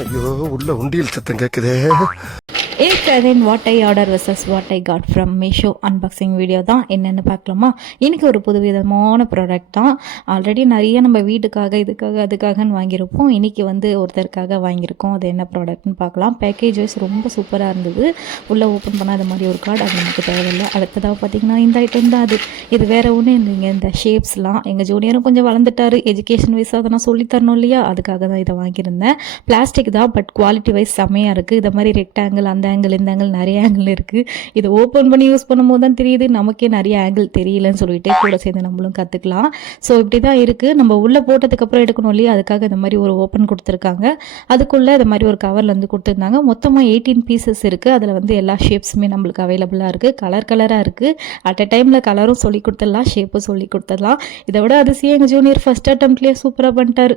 ஐயோ உள்ள உண்டியல் சத்தம் கேக்குதே. Then what I order versus what I got from Meesho unboxing video தான். என்னென்னு பார்க்கலாமா? இன்றைக்கி ஒரு புதுவிதமான ப்ராடக்ட் தான். ஆல்ரெடி நிறைய நம்ம வீட்டுக்காக இதுக்காக அதுக்காகன்னு வாங்கியிருப்போம். இன்றைக்கி வந்து ஒருத்தருக்காக வாங்கியிருக்கோம். அது என்ன ப்ராடக்ட்னு பார்க்கலாம். பேக்கேஜ் வைஸ் ரொம்ப சூப்பராக இருந்தது. உள்ளே ஓப்பன் பண்ணால் அது மாதிரி ஒரு கார்டு அது நமக்கு தேவையில்லை. அடுத்ததாக பார்த்திங்கன்னா இந்த ஐட்டம் தான் அது. இது வேறு ஒன்றும் இல்லைங்க. இந்த ஷேப்ஸ்லாம் எங்கள் ஜூனியரும் கொஞ்சம் வளர்ந்துட்டார். எஜுகேஷன் வைஸ் அதை நான் சொல்லித்தரணும் இல்லையா, அதுக்காக தான் இதை வாங்கியிருந்தேன். பிளாஸ்டிக் தான், பட் குவாலிட்டி வைஸ் செம்மையாக இருக்குது. இதை மாதிரி ரெக்டாங்கிள் அந்த ஆங்கிள் இந்த ஆங்கிள் நிறைய ஆங்கிள் இருக்குது. இதை ஓப்பன் பண்ணி யூஸ் பண்ணும்போது தான் தெரியுது நமக்கே நிறைய ஆங்கிள் தெரியலன்னு சொல்லிட்டு கூட சேர்ந்து நம்மளும் கற்றுக்கலாம். ஸோ இப்படி தான் இருக்குது. நம்ம உள்ளே போட்டதுக்கப்புறம் எடுக்கணும் இல்லையா, அதுக்காக இந்த மாதிரி ஒரு ஓப்பன் கொடுத்துருக்காங்க. அதுக்குள்ளே இந்த மாதிரி ஒரு கவரில் வந்து கொடுத்துருந்தாங்க. மொத்தமாக 18 பீசஸ் இருக்குது. அதில் வந்து எல்லா ஷேப்ஸுமே நம்மளுக்கு அவைலபிளாக இருக்குது. கலராக இருக்குது. அட் அ டைமில் கலரும் சொல்லி கொடுத்துடலாம், ஷேப்பும் சொல்லி கொடுத்துடலாம். இதை விட அதிசயம் எங்கள் ஜூனியர் ஃபஸ்ட் அட்டம்ப்ட்லேயே சூப்பராக பண்ணிட்டார்.